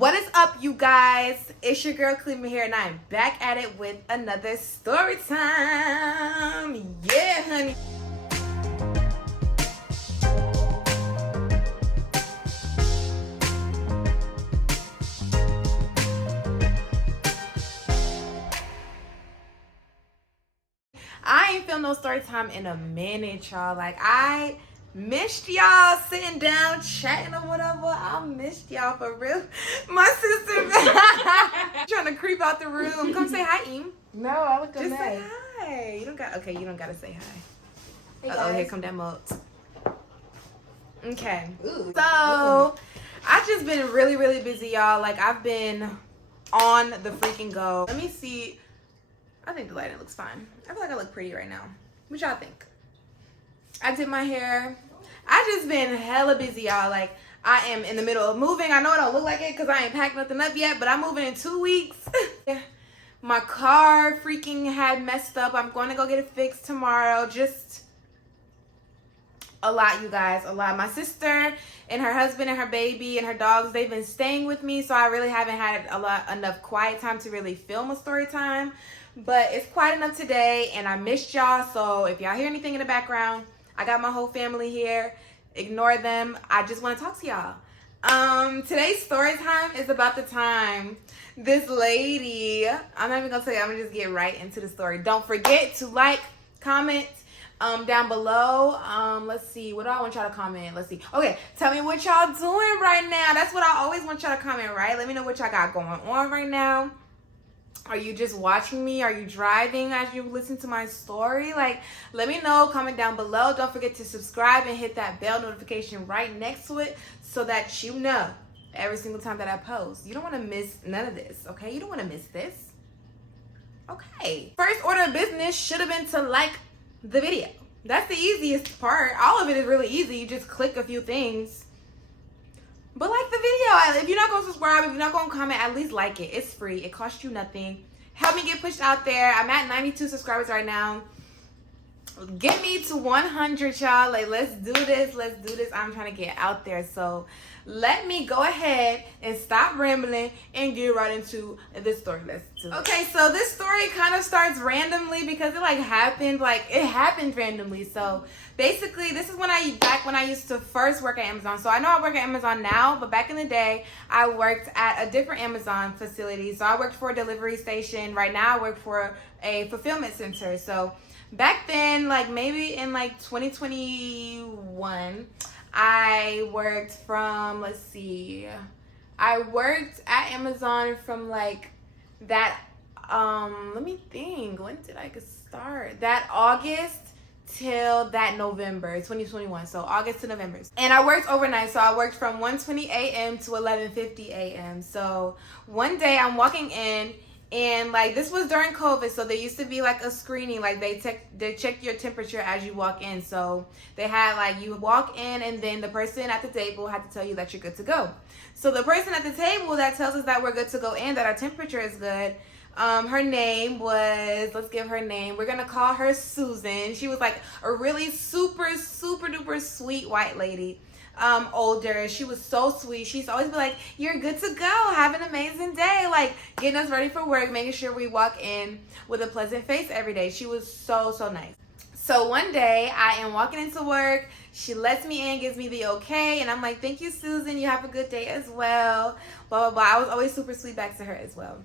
What is up, you guys? It's your girl Clema here, and I'm back at it with another story time. Yeah, honey. I ain't filmed no story time in a minute, y'all. Like, I missed y'all sitting down chatting or whatever. I missed y'all for real. My sister trying to creep out the room. Come say hi, Eam. No, I look Just mad. say hi. You don't gotta say hi. Hey, Oh, here come that mug. Okay. Ooh. So I've just been really busy, y'all. Like, I've been on the freaking go. Let me see. I think the lighting looks fine. I feel like I look pretty right now. What y'all think? I did my hair. I just been hella busy, y'all. Like, I am in the middle of moving. I know it don't look like it because I ain't packed nothing up yet, but I'm moving in 2 weeks. My car freaking had messed up. I'm going to go get it fixed tomorrow. Just a lot, you guys, a lot. My sister and her husband and her baby and her dogs, they've been staying with me, so I really haven't had enough quiet time to really film a story time. But it's quiet enough today, and I missed y'all. So if y'all hear anything in the background, I got my whole family here. Ignore them. I just want to talk to y'all. Today's story time is about the time this lady, I'm not even gonna tell you, I'm gonna just get right into the story. Don't forget to like, comment down below. Let's see, what do I want y'all to comment? Let's see. Okay, tell me what y'all doing right now. That's what I always want y'all to comment, right? Let me know what y'all got going on right now. Are you just watching me? Are you driving as you listen to my story? Like, let me know. Comment down below. Don't forget to subscribe and hit that bell notification right next to it so that you know every single time that I post. You don't want to miss none of this, okay? You don't want to miss this. Okay. First order of business should have been to like the video. That's the easiest part. All of it is really easy. You just click a few things. But like the video. If you're not going to subscribe, if you're not going to comment, at least like it. It's free. It costs you nothing. Help me get pushed out there. I'm at 92 subscribers right now. Get me to 100, y'all. Like, let's do this. Let's do this. I'm trying to get out there. So let me go ahead and stop rambling and get right into this story. Let's do it. Okay, so this story kind of starts randomly because it happened randomly. So basically, this is back when I used to first work at Amazon. So I know I work at Amazon now, but back in the day, I worked at a different Amazon facility. So I worked for a delivery station. Right now, I work for a fulfillment center. So back then, like maybe in like 2021, I worked from, let's see, I worked at Amazon from like that, let me think, when did I start? That August till that November 2021. So August to November. And I worked overnight. So I worked from 1:20 a.m. to 11:50 a.m. So one day I'm walking in, and like this was during COVID, so there used to be like a screening, like they check your temperature as you walk in. So they had like you walk in, and then the person at the table had to tell you that you're good to go. So the person at the table that tells us that we're good to go in, that our temperature is good, her name was, let's give her name, we're gonna call her Susan. She was like a really super duper sweet white lady. Older. She was so sweet. She used to always be like, you're good to go, have an amazing day, like getting us ready for work, making sure we walk in with a pleasant face every day. She was so nice. So one day I am walking into work, she lets me in, gives me the okay, and I'm like, thank you, Susan, you have a good day as well, blah blah blah. I was always super sweet back to her as well.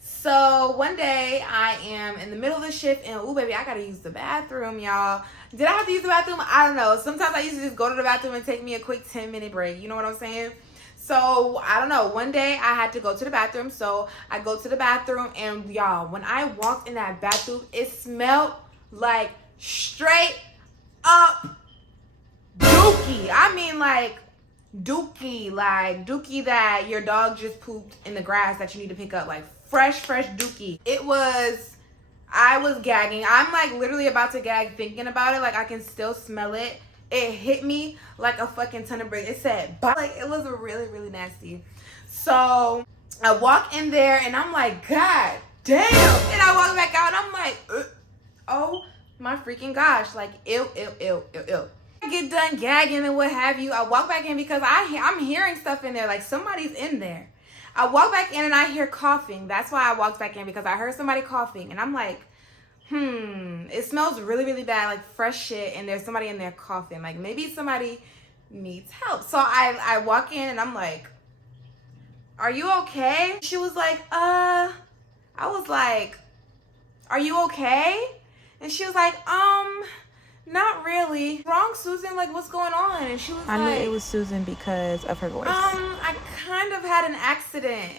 So one day I am in the middle of the shift, and ooh baby, I gotta use the bathroom, y'all. Did I have to use the bathroom? I don't know. Sometimes I used to just go to the bathroom and take me a quick 10-minute break. You know what I'm saying? So I don't know. One day I had to go to the bathroom. So I go to the bathroom, and y'all, when I walked in that bathroom, it smelled like straight up dookie. I mean like dookie that your dog just pooped in the grass that you need to pick up. Like fresh dookie. I was gagging. I'm like literally about to gag thinking about it. Like I can still smell it. It hit me like a fucking ton of bricks. It said, like, it was really nasty. So I walk in there, and I'm like, God damn. And I walk back out, and I'm like, oh my freaking gosh. Like, ew. I get done gagging and what have you. I walk back in because I'm hearing stuff in there. Like somebody's in there. I walk back in and I hear coughing. That's why I walked back in, because I heard somebody coughing. And I'm like, it smells really, really bad, like fresh shit. And there's somebody in there coughing. Like maybe somebody needs help. So I walk in and I'm like, are you okay? She was like, I was like, are you okay? And she was like, not really. Wrong, Susan? Like, what's going on? And she was like, I knew it was Susan because of her voice. I kind of had an accident.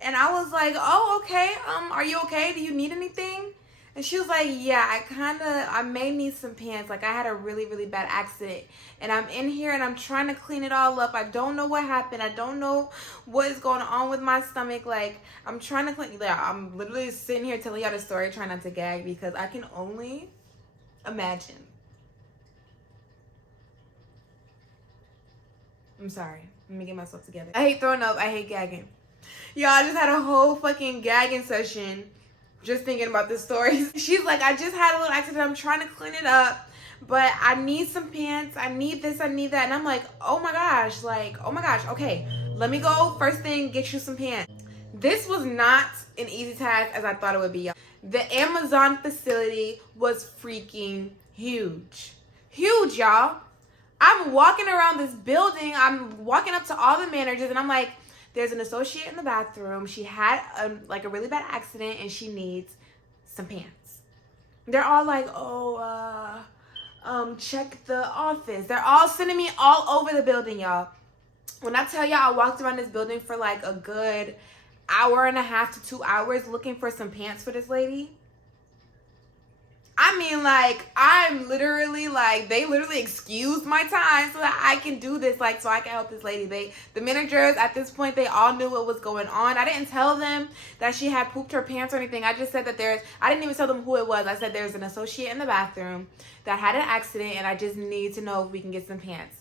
And I was like, oh, okay. Are you okay? Do you need anything? And she was like, yeah, I may need some pants. Like, I had a really, really bad accident. And I'm in here and I'm trying to clean it all up. I don't know what happened. I don't know what is going on with my stomach. Like, I'm trying to clean. Yeah, I'm literally sitting here telling y'all the story, trying not to gag, because I can only imagine. I'm sorry. Let me get myself together. I hate throwing up. I hate gagging. Y'all, I just had a whole fucking gagging session just thinking about this story. She's like, I just had a little accident. I'm trying to clean it up, but I need some pants. I need this. I need that. And I'm like, oh my gosh. Like, oh my gosh. Okay, let me go first thing, get you some pants. This was not an easy task as I thought it would be, y'all. The Amazon facility was freaking huge. Huge, y'all. I'm walking around this building. I'm walking up to all the managers and I'm like, there's an associate in the bathroom. She had a really bad accident and she needs some pants. They're all like, oh, check the office. They're all sending me all over the building, y'all. When I tell y'all, I walked around this building for like a good hour and a half to 2 hours looking for some pants for this lady. I mean, like, I'm literally, like, they literally excused my time so that I can do this, like, so I can help this lady. The managers, at this point, they all knew what was going on. I didn't tell them that she had pooped her pants or anything. I just said that I didn't even tell them who it was. I said there's an associate in the bathroom that had an accident, and I just need to know if we can get some pants.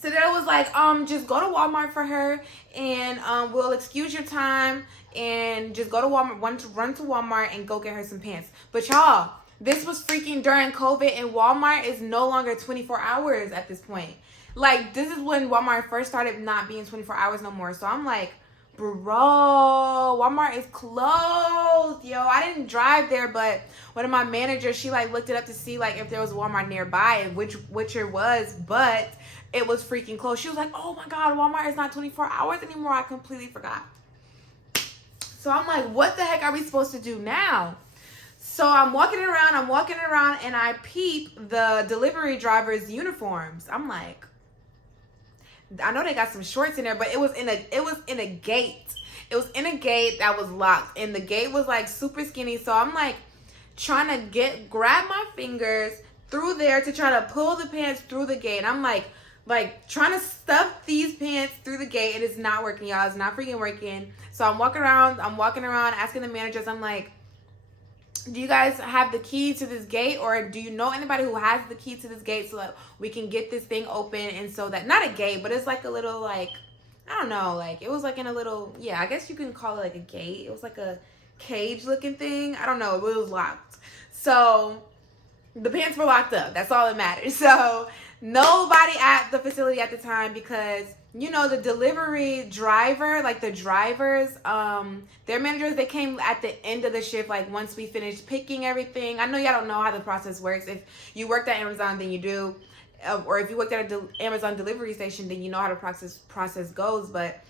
So then I was like, just go to Walmart for her, and we'll excuse your time, and just go to Walmart, run to Walmart and go get her some pants. But y'all, this was freaking during COVID, and Walmart is no longer 24 hours at this point. Like, this is when Walmart first started not being 24 hours no more. So I'm like, bro, Walmart is closed, yo. I didn't drive there, but one of my managers, she like looked it up to see like if there was a Walmart nearby, which it was, but it was freaking closed. She was like, oh my God, Walmart is not 24 hours anymore. I completely forgot. So I'm like, what the heck are we supposed to do now? So I'm walking around, and I peep the delivery driver's uniforms. I'm like, I know they got some shorts in there, but it was in a gate. It was in a gate that was locked, and the gate was like super skinny. So I'm like trying to grab my fingers through there to try to pull the pants through the gate. And I'm like trying to stuff these pants through the gate, and it's not working, y'all. It's not freaking working. So I'm walking around asking the managers, I'm like, do you guys have the key to this gate, or do you know anybody who has the key to this gate so that we can get this thing open? And so that, not a gate, but it's like a little, like, I don't know, like it was like in a little, yeah, I guess you can call it like a gate. It was like a cage looking thing. I don't know, it was locked. So the pants were locked up. That's all that matters. So nobody at the facility at the time, because you know, the delivery driver, like the drivers, their managers, they came at the end of the shift, like once we finished picking everything. I know y'all don't know how the process works. If you worked at Amazon, then you do. Or if you worked at an Amazon delivery station, then you know how the process goes. But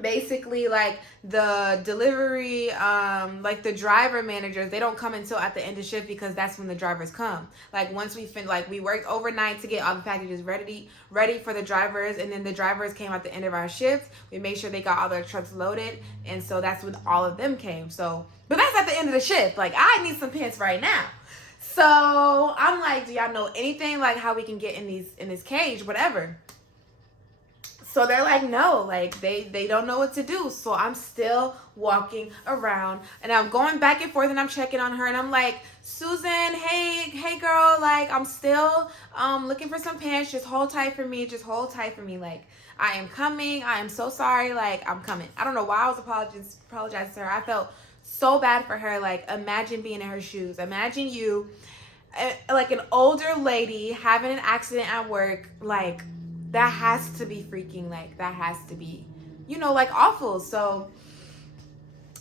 basically, like the delivery, like the driver managers, they don't come until at the end of shift, because that's when the drivers come. Like once we worked overnight to get all the packages ready for the drivers, and then the drivers came at the end of our shift. We made sure they got all their trucks loaded, and so that's when all of them came. So, but that's at the end of the shift. Like, I need some pants right now. So I'm like, do y'all know anything like how we can get in this cage, whatever? So they're like, no, like they don't know what to do. So I'm still walking around, and I'm going back and forth, and I'm checking on her, and I'm like, Susan, hey girl, like I'm still looking for some pants. Just hold tight for me. Like, I am coming. I am so sorry. Like, I'm coming. I don't know why I was apologizing to her. I felt so bad for her. Like, imagine being in her shoes. Imagine you, like an older lady having an accident at work. Like, that has to be freaking, like, that has to be you know, like awful. So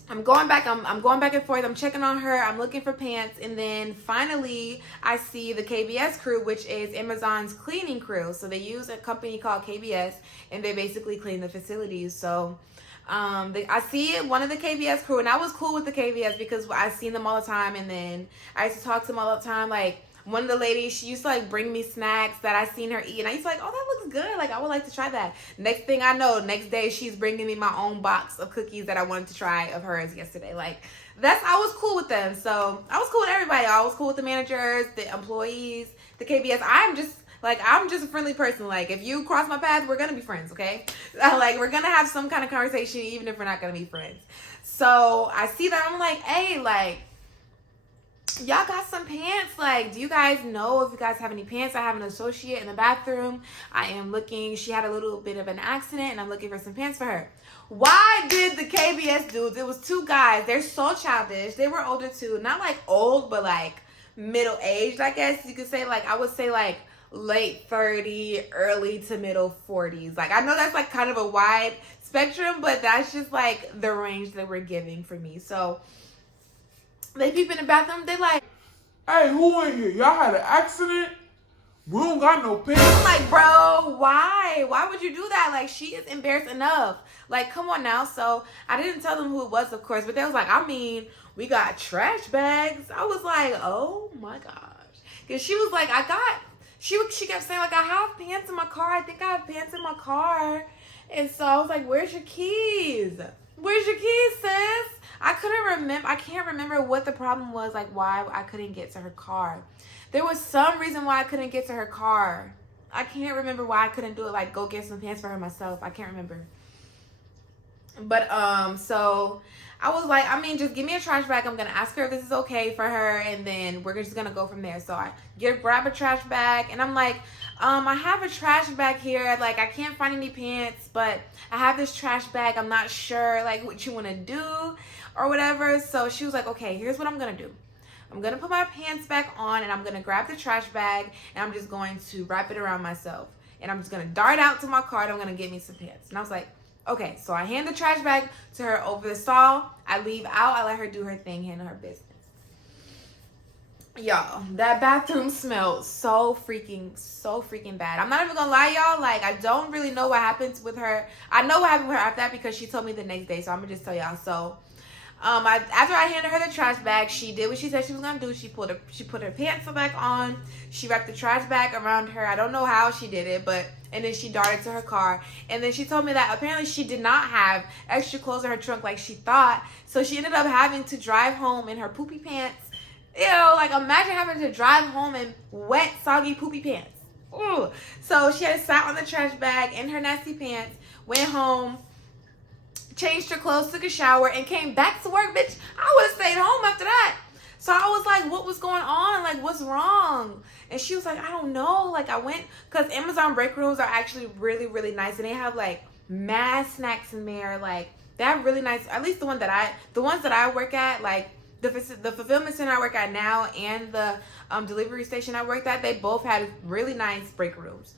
I'm going back and forth. I'm checking on her. I'm looking for pants. And then finally I see the KBS crew, which is Amazon's cleaning crew. So they use a company called KBS, and they basically clean the facilities. So I see one of the KBS crew, and I was cool with the KBS because I seen them all the time. And then I used to talk to them all the time. Like, one of the ladies, she used to like bring me snacks that I seen her eat, and I used to like, oh, that looks good. Like, I would like to try that. Next thing I know, next day she's bringing me my own box of cookies that I wanted to try of hers yesterday. Like, I was cool with them. So I was cool with everybody. I was cool with the managers, the employees, the KBS. I'm just a friendly person. Like, if you cross my path, we're gonna be friends, okay? Like, we're gonna have some kind of conversation, even if we're not gonna be friends. So I see that, I'm like, hey, like, y'all got some pants? Like, do you guys know if you guys have any pants? I have an associate in the bathroom. I am looking. She had a little bit of an accident, and I'm looking for some pants for her. Why did the KBS dudes, it was two guys, they're so childish. They were older too. Not like old, but like middle-aged, I guess you could say. Like, I would say like late 30, early to middle 40s. Like, I know that's like kind of a wide spectrum, but that's just like the range that we're giving for me. So they peep in the bathroom. They like, hey, who in here? Y'all had an accident? We don't got no pants. I'm like, bro, why? Why would you do that? Like, she is embarrassed enough. Like, come on now. So I didn't tell them who it was, of course, but they was like, I mean, we got trash bags. I was like, oh my gosh. Because she was like, she kept saying, like, I have pants in my car. I think I have pants in my car. And so I was like, where's your keys? Where's your keys, sis? I can't remember what the problem was, like why I couldn't get to her car. There was some reason why I couldn't get to her car. I can't remember why I couldn't do it, like go get some pants for her myself. I can't remember. But so I was like, I mean, just give me a trash bag. I'm gonna ask her if this is okay for her, and then we're just gonna go from there. So I grab a trash bag, and I'm like, I have a trash bag here. Like, I can't find any pants, but I have this trash bag. I'm not sure like what you wanna do or whatever. So she was like, okay, here's what I'm gonna do. I'm gonna put my pants back on, and I'm gonna grab the trash bag, and I'm just going to wrap it around myself, and I'm just gonna dart out to my car, and I'm gonna get me some pants. And I was like, okay. So I hand the trash bag to her over the stall. I leave out. I let her do her thing, handle her business. Y'all, that bathroom smelled so freaking bad. I'm not even gonna lie, y'all. Like, I don't really know what happened with her. I know what happened with her after that because she told me the next day. So I'm gonna just tell y'all. So after I handed her the trash bag, she did what she said she was gonna do. She put her pants back on. She wrapped the trash bag around her. I don't know how she did it, and then she darted to her car. And then she told me that apparently she did not have extra clothes in her trunk like she thought. So she ended up having to drive home in her poopy pants. Ew, like, imagine having to drive home in wet, soggy, poopy pants. Ooh. So she had sat on the trash bag in her nasty pants, went home, changed her clothes, took a shower, and came back to work. Bitch, I would have stayed home after that. So I was like, what was going on? Like, what's wrong? And she was like, I don't know. Like, I went, because Amazon break rooms are actually really, really nice. And they have, like, mad snacks in there. Like, they have really nice, at least the ones that I work at, like, the fulfillment center I work at now and the delivery station I worked at, they both had really nice break rooms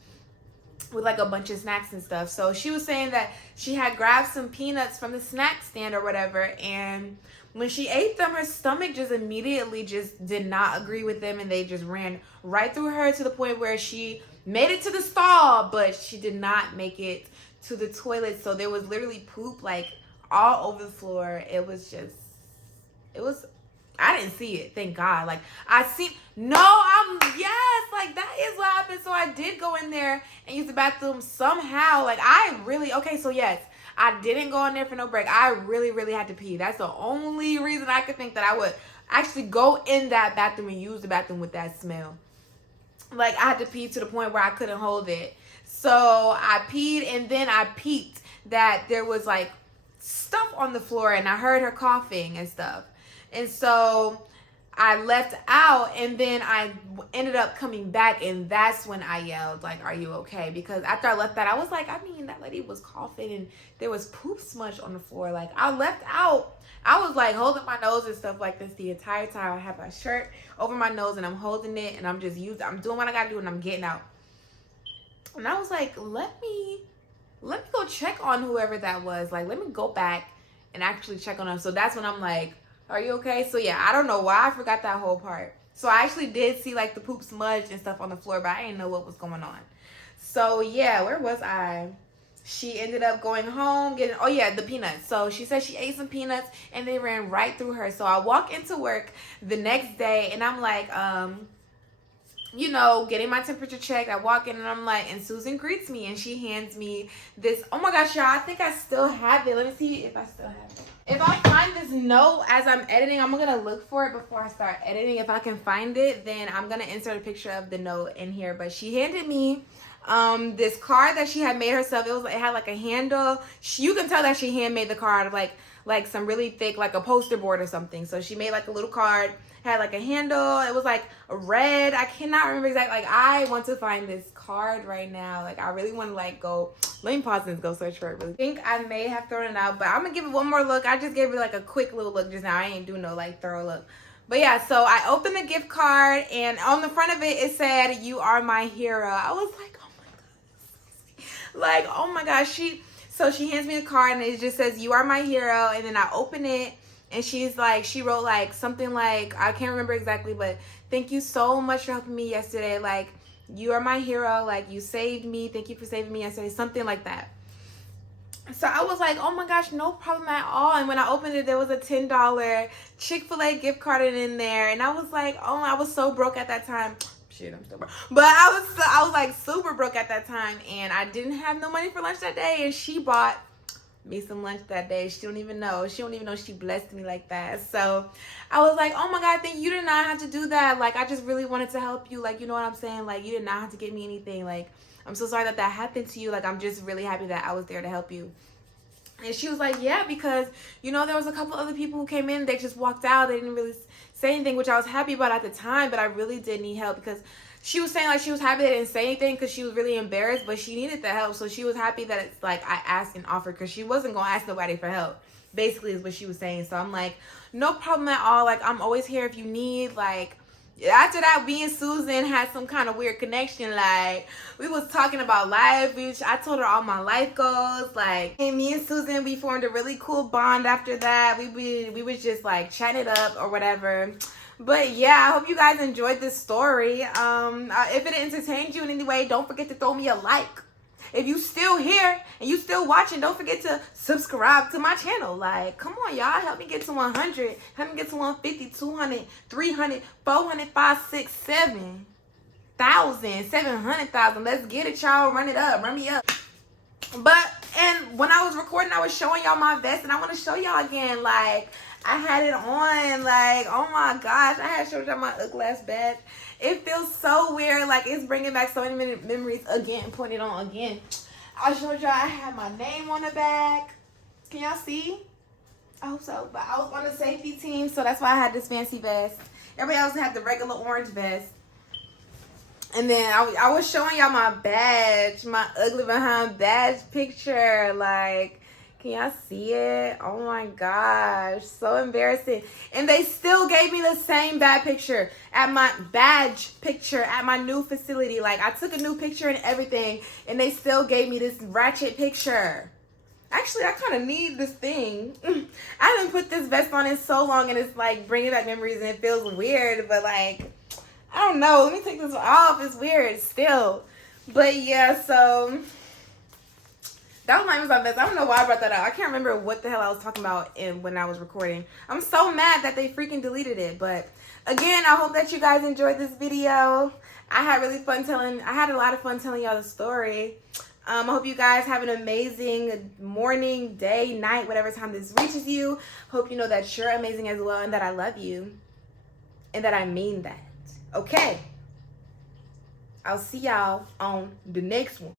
with like a bunch of snacks and stuff. So she was saying that she had grabbed some peanuts from the snack stand or whatever, and when she ate them, her stomach just immediately just did not agree with them, and they just ran right through her to the point where she made it to the stall, but she did not make it to the toilet. So there was literally poop like all over the floor. I didn't see it, thank God. Like, yes, like, that is what happened. So I did go in there and use the bathroom somehow. Like, so yes, I didn't go in there for no break. I really, really had to pee. That's the only reason I could think that I would actually go in that bathroom and use the bathroom with that smell. Like, I had to pee to the point where I couldn't hold it. So I peed, and then I peeped that there was, like, stuff on the floor, and I heard her coughing and stuff. And so I left out, and then I ended up coming back, and that's when I yelled, like, are you okay? Because after I left that, I was like, I mean, that lady was coughing, and there was poop smudge on the floor. Like, I left out. I was, like, holding my nose and stuff like this the entire time. I have my shirt over my nose, and I'm holding it, and I'm doing what I gotta do, and I'm getting out. And I was like, let me let me go check on whoever that was. Like, let me go back and actually check on them. So that's when I'm like, are you okay? So yeah, I don't know why I forgot that whole part. So I actually did see like the poop smudge and stuff on the floor, but I didn't know what was going on. So yeah, where was I? She ended up going home getting, oh yeah, the peanuts. So she said she ate some peanuts and they ran right through her. So I walk into work the next day and I'm like, you know, getting my temperature checked. I walk in and I'm like, and Susan greets me and she hands me this. Oh my gosh, y'all, I think I still have it. Let me see if I still have it. If I find this note as I'm editing, I'm gonna look for it before I start editing. If I can find it, then I'm gonna insert a picture of the note in here. But she handed me this card that she had made herself. It had like a handle. You can tell that she handmade the card, like some really thick, like a poster board or something. So she made like a little card, had like a handle. It was like red. I cannot remember exactly. Like, I want to find this card right now. Like, I really want to like go, let me pause and go search for it. Really, I think I may have thrown it out, but I'm gonna give it one more look. I just gave it like a quick little look just now. I ain't do no like thorough look. But yeah, so I opened the gift card and on the front of it, it said, "You are my hero." I was like, oh my God. Like, oh my gosh. So she hands me a card and it just says, "You are my hero." And then I open it and she's like, she wrote like something like, I can't remember exactly, but thank you so much for helping me yesterday. Like, you are my hero. Like, you saved me. Thank you for saving me yesterday. Something like that. So I was like, oh my gosh, no problem at all. And when I opened it, there was a $10 Chick-fil-A gift card in there. And I was like, oh, I was so broke at that time. Shit, I'm still broke. But I was like super broke at that time. And I didn't have no money for lunch that day. And she bought me some lunch that day. She don't even know. She don't even know she blessed me like that. So I was like, oh my God, thank you. You did not have to do that. Like, I just really wanted to help you. Like, you know what I'm saying? Like, you did not have to get me anything. Like, I'm so sorry that happened to you. Like, I'm just really happy that I was there to help you. And she was like, yeah, because, you know, there was a couple other people who came in. They just walked out. They didn't really say anything, which I was happy about at the time. But I really did need help because she was saying, like, she was happy they didn't say anything because she was really embarrassed. But she needed the help. So she was happy that it's like I asked and offered because she wasn't going to ask nobody for help. Basically is what she was saying. So I'm like, no problem at all. Like, I'm always here if you need, like. After that, me and Susan had some kind of weird connection. Like, we was talking about life. I told her all my life goals. Like, and me and Susan, we formed a really cool bond after that. We was just like chatting it up or whatever. But yeah, I hope you guys enjoyed this story. If it entertained you in any way, don't forget to throw me a like. If you still here and you still watching, don't forget to subscribe to my channel. Like, come on, y'all. Help me get to 100. Help me get to 150, 200, 300, 400, 500, 600, 700,000, 700,000. Let's get it, y'all. Run it up. Run me up. And when I was recording, I was showing y'all my vest. And I want to show y'all again. Like, I had it on. Like, oh my gosh. I had showed y'all my glass badge. It feels so weird. Like, it's bringing back so many memories again. Put it on again. I showed y'all I had my name on the back. Can y'all see? I hope so. But I was on the safety team, so that's why I had this fancy vest. Everybody else had the regular orange vest. And then I was showing y'all my badge, my ugly behind badge picture. Like, can y'all see it? Oh my gosh, so embarrassing. And they still gave me the same badge picture at my new facility. Like, I took a new picture and everything, and they still gave me this ratchet picture. Actually, I kind of need this thing. I haven't put this vest on in so long, and it's like bringing back memories, and it feels weird, but like, I don't know. Let me take this off. It's weird still. But yeah, so that was my Amazon vest. I don't know why I brought that out. I can't remember what the hell I was talking about when I was recording. I'm so mad that they freaking deleted it. But again, I hope that you guys enjoyed this video. I had a lot of fun telling y'all the story. I hope you guys have an amazing morning, day, night, whatever time this reaches you. Hope you know that you're amazing as well and that I love you. And that I mean that. Okay. I'll see y'all on the next one.